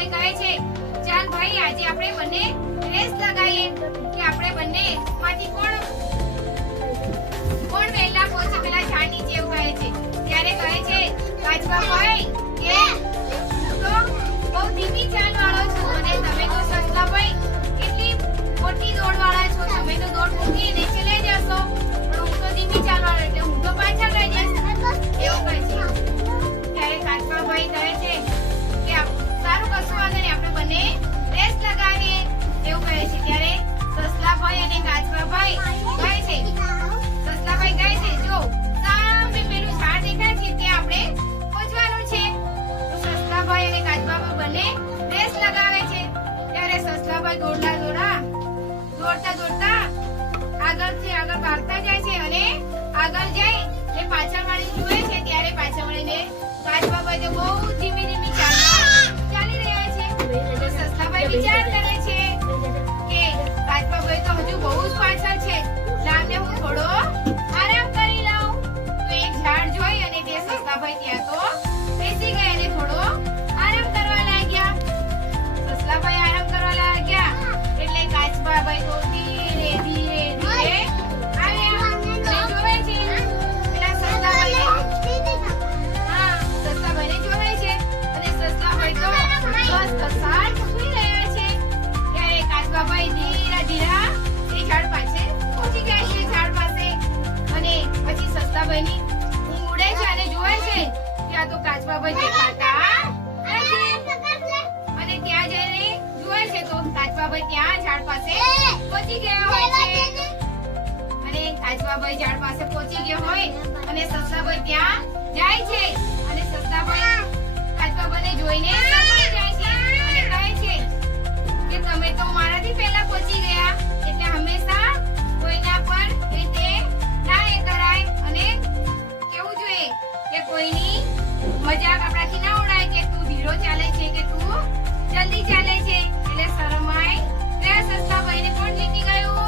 સસલાભાઈ કહે છે ચાલ ભાઈ આજે આપણે બંને રેસ લગાવીએ કે આપણે બંને માંથી કોણ વહેલા પહોંચે પેલા ઝાડ નીચે એવું કહે છે ત્યારે કહે છે કાચબાભાઈ કે તો બહુ ધીમી ચાલ વાળો છો અને તમે તો સસલાભાઈ કેટલી મોટી દોડ વાળા છો તમે તો દોડ મૂકી નીચે લઈ જશો પણ હું તો ધીમી ચાલ વાળો એટલે હું તો પાછળ રહી જઈશ એવું કહે છે ત્યારે કાચબાભાઈ કહે છે કે સારું કશું વાંધો નહીં આપણે બંને રેસ લગાવીએ એવું કહે છે ત્યારે સસલાભાઈ અને કાચબાભાઈ કહે છે સસલાભાઈ કહે છે જો સામે પેલું ઝાડ દેખાય છે ત્યાં આપણે પહોંચવાનું છે તો સસલાભાઈ અને કાચબાભાઈ બંને રેસ લગાવે છે ત્યારે સસલાભાઈ દોડતા આગળથી આગળ ભાગતા જાય છે અને આગળ જાય એ પાછળ વાળી જુએ છે ત્યારે પાછળ વાળીને કાચબાભાઈ તો બહુ ધીમી ચાલમાં ચાલી રહ્યા છે તો સસલાભાઈ વિચાર કરે છે કે કાચબાભાઈ તો હજુ બહુ જ પાછળ છે લાવને હું થોડો આરામ કરી લઉં તો એક ઝાડ જોઈ અને તે સસલાભાઈ ત્યાં તો બેસી ગયા અને થોડો આરામ કરવા લાગ્યા સસલાભાઈ આરામ કરવા લાગ્યા એટલે કાચબાભાઈ તો ધીરે આવ્યા અને જોવે છે પેલા સસલાભાઈને સસલાભાઈને જોવે છે અને સસલાભાઈ તો બસ કસાર સુઈ રહ્યા છે ત્યારે કાચબાભાઈ ધીરા એ ઝાડ પાસે પહોંચી જાય છે ઝાડ પાસે અને પછી સસલાભાઈની ઊંઘ ઉડે છે અને જોવે છે કે આ તો કાચબાભાઈ દેખાતા નથી અને ત્યાં જઈને જોવે છે તો કાચબાભાઈ ત્યાં ઝાડ પાસે પહોંચી ગયા હોય છે અને કાચબાભાઈ ઝાડ પાસે પહોંચી ગયા હોય અને સસલાભાઈ ત્યાં જાય છે અને સસલાભાઈ કાચબાભાઈને જોઈને શરમાઈ જાય છે અને કહે છે કે તમે તો મારાથી પહેલા પહોંચી ગયા એટલે હંમેશા કોઈના પર રીતે ના એ કરાય અને કેવું જોઈએ કે કોઈની મજાક આપણાથી ના ઉડાય કે તું ધીરો ચાલે છે કે તું જલ્દી ચાલે છે એટલે શરમાય ત્યાં સસલાભાઈને કોણ જીતી ગયું